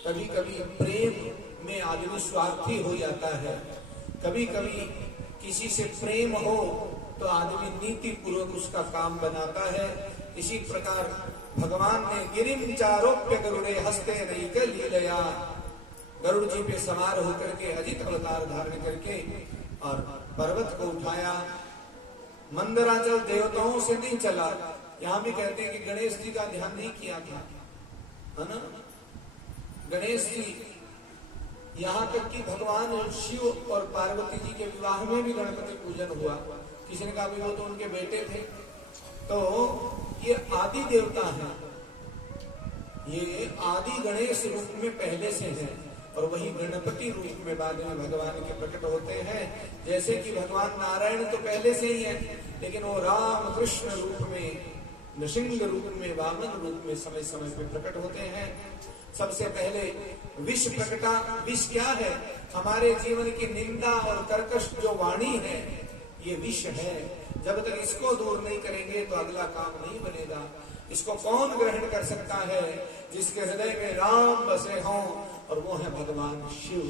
कभी कभी प्रेम में आदमी स्वार्थी हो जाता है, कभी कभी किसी से प्रेम हो तो आदमी नीति पूर्वक उसका काम बनाता है। इसी प्रकार भगवान ने गिरिम चारोप्य गरुड़े हस्ते नैक लीलया, गरुड़ जी पे सवार होकर के अजित अवतार धारण करके और पर्वत को उठाया। मंदराचल देवताओं से नहीं चला। यहाँ भी कहते हैं कि गणेश जी का ध्यान नहीं किया था, है ना। गणेश जी, यहाँ तक कि भगवान शिव और पार्वती जी के विवाह में भी गणपति पूजन हुआ। किसी ने कहा भी वो तो उनके बेटे थे। तो ये आदि देवता है, ये आदि गणेश रूप में पहले से है और वही गणपति रूप में बाद में भगवान के प्रकट होते हैं। जैसे कि भगवान नारायण तो पहले से ही है, लेकिन वो राम कृष्ण रूप में, नृसिंह रूप में, वामन रूप में समय समय पे प्रकट होते हैं। सबसे पहले विष प्रकटा। विष क्या है? हमारे जीवन की निंदा और कर्कश जो वाणी है, ये विष है। जब तक इसको दूर नहीं करेंगे तो अगला काम नहीं बनेगा। इसको कौन ग्रहण कर सकता है? जिसके हृदय में राम बसे हों, और वो है भगवान शिव।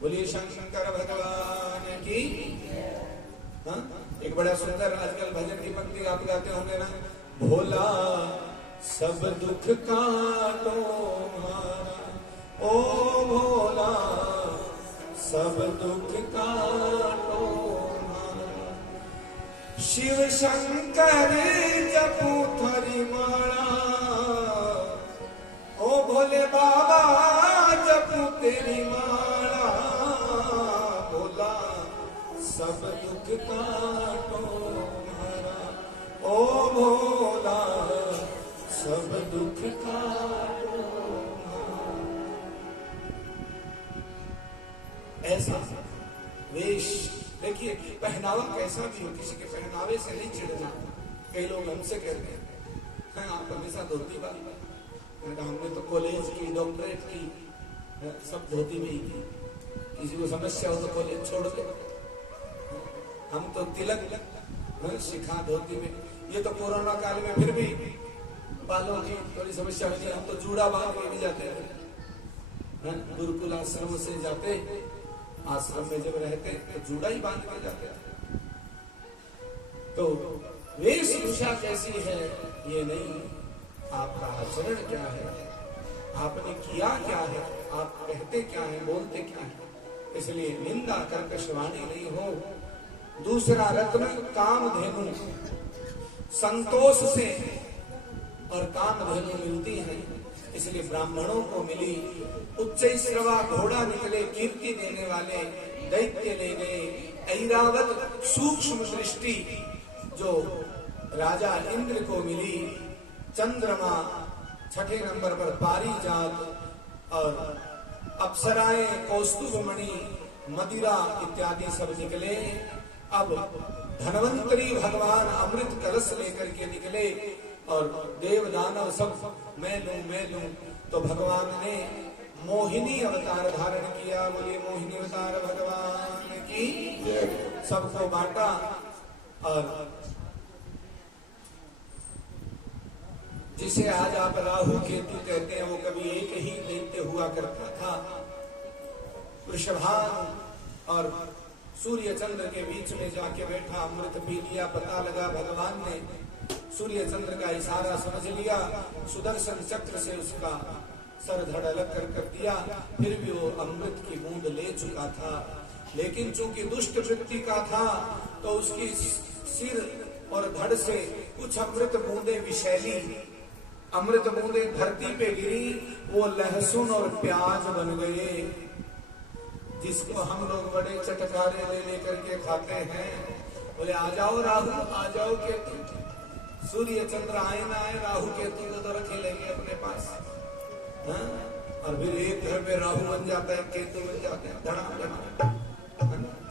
बोलिए शंकर भगवान की। हाँ, एक बड़ा सुंदर आजकल भजन की पंक्ति आप गाते होंगे ना, भोला सब दुख काटो मारा, ओ भोला सब दुख काटो मारा, शिव शंकर जपू थरी माला, ओ भोले बाबा जपू तेरी माला, भोला सब दुख काटो मारा, ओ भोला सब दुख काटो। ऐसा वेश देखिए, पहनावा कैसा भी हो, किसी के पहनावे से नहीं चिढ़ना। कई लोग हमसे कहते हैं आप हमेशा धोती वाली, हमने तो कॉलेज की, डॉक्टरेट की, सब धोती में ही की। किसी को समस्या हो तो कॉलेज छोड़ दे। हम तो तिलक सिखा धोती में। ये तो कोरोना काल में फिर भी बालों की थोड़ी समस्या होती है, हम तो जूड़ा बांध के भी जाते हैं। गुरुकुल आश्रम से जाते, आश्रम में जब रहते तो जूड़ा ही बांध के जाते थे। तो वेशभूषा कैसी है ये नहीं, आपका आचरण क्या है, आपने किया क्या है, आप कहते क्या है, बोलते क्या है। इसलिए निंदा कर्कश वाणी नहीं हो। दूसरा रत्न कामधेनु, संतोष से और कामधेनु मिलती है, इसलिए ब्राह्मणों को मिली। उच्चैश्रवा घोड़ा निकले कीर्ति देने वाले, दैत्य ले गए ऐरावत सूक्ष्म दृष्टि जो राजा इंद्र को मिली। चंद्रमा छठे नंबर पर पारिजात और अप्सराएं, कौस्तुभमणि, मदिरा इत्यादि सब निकले। अब धनवंतरी भगवान अमृत कलश लेकर के निकले और देव दानव सब मैं लूं। तो भगवान ने मोहिनी अवतार धारण किया। बोलिए मोहिनी अवतार भगवान की। सबको बांटा और जिसे आज आप राहु केतु कहते हैं, वो कभी एक ही दैत्य हुआ करता था। वृषभान और सूर्य चंद्र के बीच में जाके बैठा, अमृत पी लिया। पता लगा भगवान ने सूर्य चंद्र का इशारा समझ लिया, सुदर्शन चक्र से उसका सर धड़ अलग कर दिया। फिर भी वो अमृत की बूंद ले चुका था, लेकिन चूंकि दुष्ट वृत्ति का था तो उसकी सिर और धड़ से कुछ अमृत बूंदे विषैली अमृत बूंदे धरती पे गिरी, वो लहसुन और प्याज बन गए, जिसको हम लोग बड़े चटकारे ले लेकर के खाते हैं। बोले आ जाओ राहु, आ जाओ केतु। सूर्य चंद्र आए ना आए, राहु केतु को तो रखे लेंगे अपने पास। हाँ? और फिर एक घर में राहु बन जाता है, केतु बन जाते हैं, धड़ा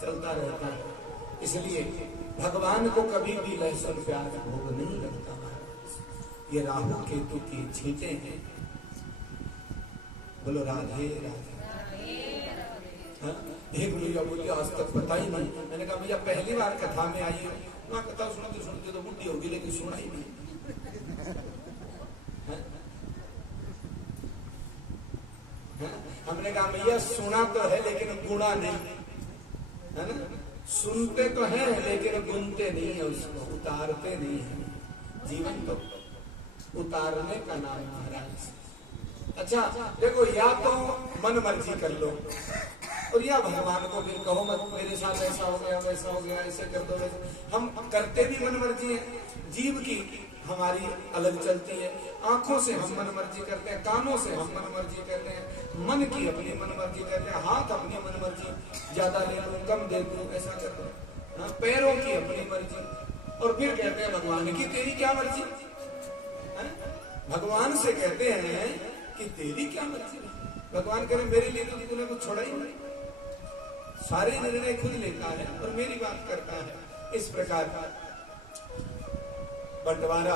चलता रहता है। इसलिए भगवान को कभी भी लहसुन प्याज भोग नहीं लगता। ये राहु केतु की छींटे हैं। बोलो राधे राधे। एक भैया बोली आज तक पता ही नहीं। मैंने कहा भैया पहली बार कथा में आई है, वहां कथा सुनते सुनते तो बुढ़ी होगी, लेकिन सुना ही नहीं। हमने कहा भैया सुना तो है लेकिन गुणा नहीं, है ना, सुनते तो हैं लेकिन गुनते नहीं है, उसको उतारते नहीं है। जीवन तो उतारने का नाम महाराज। अच्छा देखो, या तो मन मर्जी कर लो और या भगवान को फिर कहो मत मेरे साथ ऐसा हो गया वैसा हो गया, ऐसे कर दो वैसे। हम करते भी मन मर्जी है, जीव की हमारी अलग चलती है, आंखों से हम मन मर्जी करते हैं, कानों से हम मन मर्जी करते हैं, मन की अपनी मन मर्जी करते हैं, हाथ अपनी मन मर्जी, ज्यादा ले लूं कम दे दूं ऐसा करते हैं, पैरों की अपनी मर्जी, और फिर कहते हैं भगवान की तेरी क्या मर्जी है? भगवान से कहते हैं कि तेरी क्या मर्जी है? भगवान कह रहे मेरे लिए तो तूने कुछ छोड़ा ही नहीं, सारे निर्णय खुद लेता है और मेरी बात करता है। इस प्रकार बंटवारा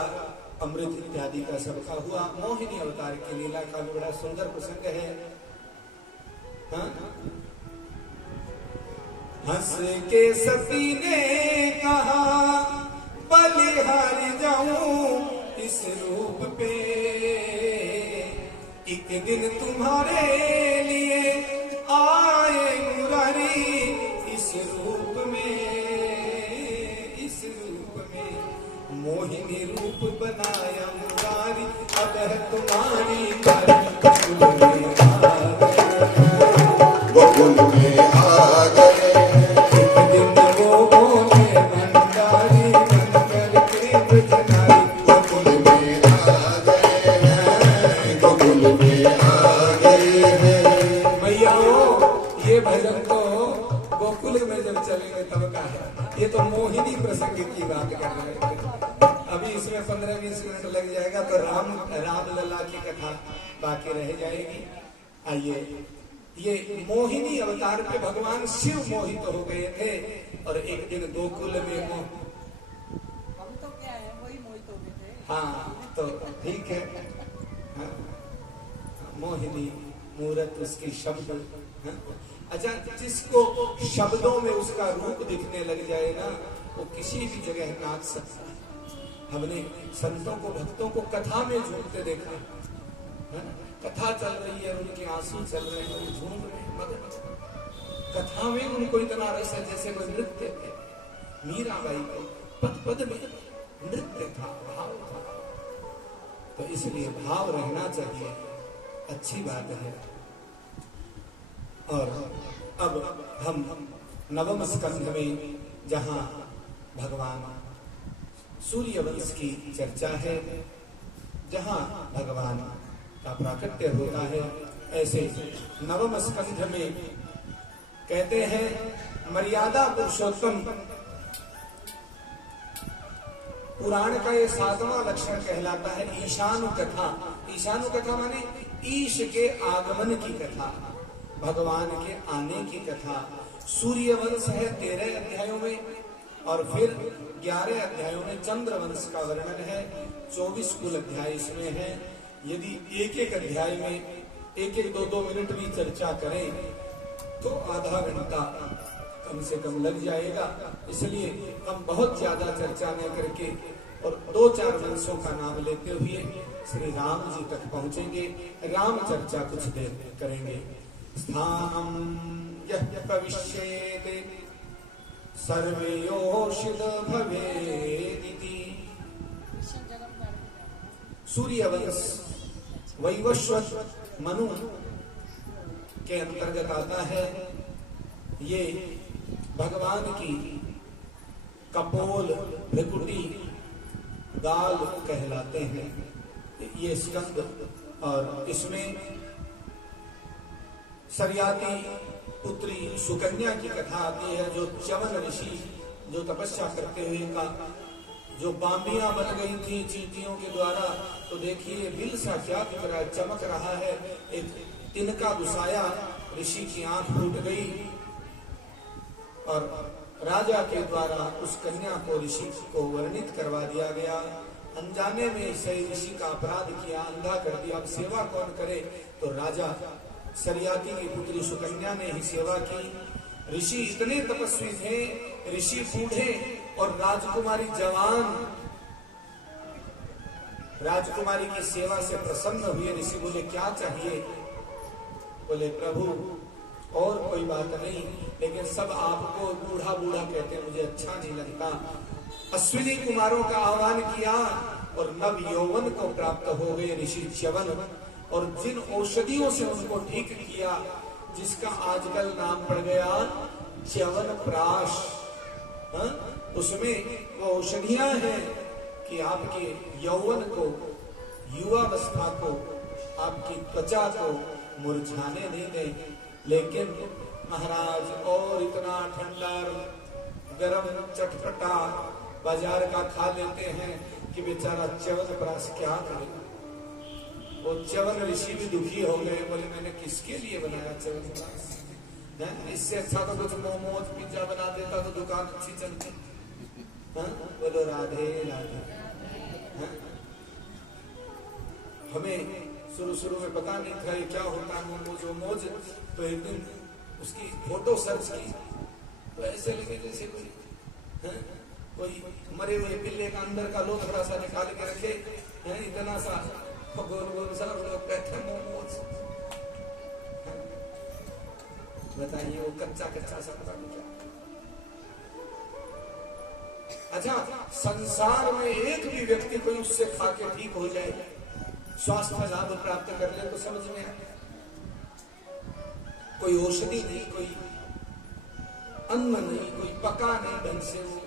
अमृत इत्यादि का सबका हुआ। मोहिनी अवतार की लीला का भी बड़ा सुंदर प्रसंग है। हंस के सती ने कहा बलिहारी जाऊं इस रूप पे, एक दिन तुम्हारे लिए आए मुरारी इस रूप में, इस रूप में मोहिनी रूप बनाया मुरारी, अब है तुम्हारी बारी, गोकुल में आ गए, एक दिन वो बोले भंडारी बन करके बजनारी, गोकुल में आ गए, गोकुल में आ गए हैं। भैया ये भजन तो गोकुल में जब चलेंगे तब का है, ये तो मोहिनी प्रसंग की बात कर रहे हैं। अभी इसमें 15-20 मिनट लग जाएगा तो राम लला की कथा बाकी रह जाएगी। आइए, ये मोहिनी अवतार पे भगवान शिव मोहित हो गए थे और एक दिन गोकुल में हम तो क्या है वही मोहित हो गए थे। हाँ तो ठीक है, हाँ, मोहिनी मूरत उसकी शब्द। हाँ? अच्छा, जिसको शब्दों में उसका रूप दिखने लग जाए ना, वो किसी भी जगह नाच सकता है। हमने संतों को भक्तों को कथा में झूमते देखा है। कथा चल रही है, उनके आंसू चल रहे हैं, वो झूम रहे हैं, मगर कथा में उनको इतना रस है जैसे कोई नृत्य थे। मीराबाई को पद पद में नृत्य था, भाव था। तो इसलिए भाव रहना चाहिए, अच्छी बात है। और अब हम नवम स्कंध में जहां भगवान सूर्यवंश की चर्चा है, जहां भगवान का प्राकट्य होता है, ऐसे नवम स्कंध में कहते हैं मर्यादा पुरुषोत्तम। पुराण का ये 7वां लक्षण कहलाता है ईशानु कथा। ईशानु कथा माने ईश के आगमन की कथा, भगवान के आने की कथा। सूर्यवंश है 13 अध्यायों में, और फिर 11 अध्यायों में चंद्रवंश का वर्णन है। 24 कुल अध्याय इसमें है। यदि एक एक अध्याय में एक एक 2-2 मिनट भी चर्चा करें तो आधा घंटा कम से कम लग जाएगा। इसलिए हम बहुत ज्यादा चर्चा न करके और 2-4 वंशों का नाम लेते हुए श्री राम जी तक पहुंचेंगे। राम चर्चा कुछ देर करेंगे। स्थानम यः प्रविश्येत सर्वे योषित भवेदिति। सूर्यवंश वैवस्वत मनु के अंतर्गत आता है। ये भगवान की कपोल भृकुटी गाल कहलाते हैं ये स्कंद। और इसमें सरियाती पुत्री सुकन्या की कथा आती है, जो च्यवन ऋषि जो तपस्या करते हुए का जो बांबियां बन गई थी चींटियों के द्वारा, तो देखिए बिल सा क्या दिख रहा है, चमक रहा है। एक तिनका घुसाया, ऋषि की आंख फूट गई और राजा के द्वारा उस कन्या को ऋषि को वर्णित करवा दिया गया। अनजाने में सही ऋषि का अपराध किया, अंधा कर दिया। अब सेवा कौन करे? तो राजा सरियाती की पुत्री सुकन्या ने ही सेवा की। ऋषि इतने तपस्वी थे, ऋषि बूढ़े और राजकुमारी जवान। राजकुमारी की सेवा से प्रसन्न हुए। ऋषि बोले क्या चाहिए? बोले प्रभु और कोई बात नहीं, लेकिन सब आपको बूढ़ा बूढ़ा कहते हैं, मुझे अच्छा नहीं लगता। अश्विनी कुमारों का आह्वान किया और नव यौवन को प्राप्त हो गए ऋषि च्यवन, और जिन औषधियों से उनको ठीक किया, जिसका आजकल नाम पड़ गया च्यवन प्राश, उसमें वो औषधियां हैं कि आपके यौवन को, युवावस्था को, आपकी त्वचा को मुरझाने नहीं दें। लेकिन महाराज और इतना ठंडा गरम चटपटा बाजार का खा लेते हैं कि बेचारा च्यवन प्राश क्या करेगा। वो च्यवन ऋषि भी दुखी हो गए, बोले मैंने किसके लिए बनाया च्यवन प्राश, इससे अच्छा तो कुछ मोमोज पिज्जा बना देता तो दुकान अच्छी चलती। बोलो राधे राधे। हमें शुरू में पता नहीं था ये क्या होता है मोमोज वोमोज, तो एक दिन उसकी फोटो सर्च की तो ऐसे लगे जैसे कोई मरे हुए पिल्ले का अंदर का लोग थोड़ा सा निकाल के रखे हैं, इतना सा गोल गोल सा, लोग कहते हैं मोमोज। बताइए वो कच्चा कच्चा सा पता नहीं क्या। अच्छा, संसार में एक भी व्यक्ति कोई उससे खा के ठीक हो जाए, स्वास्थ्य लाभ प्राप्त कर ले, तो समझ में आए कोई औषधि नहीं, कोई अन्न नहीं, कोई पका नहीं ढंग से, वो